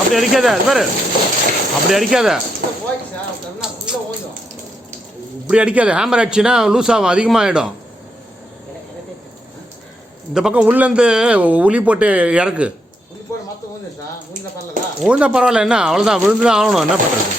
அப்படி அடிக்காத பாரு, அப்படி அடிக்காத, இப்படி அடிக்காத. ஹேமர் அடிச்சுன்னா லூஸ் ஆகும், அதிகமாகிடும். இந்த பக்கம் உள்ளேருந்து உளி போட்டு இறக்கு. விழுந்தா பரவாயில்ல, என்ன அவ்வளோதான், விழுந்து தான் ஆகணும், என்ன பண்ணுறது.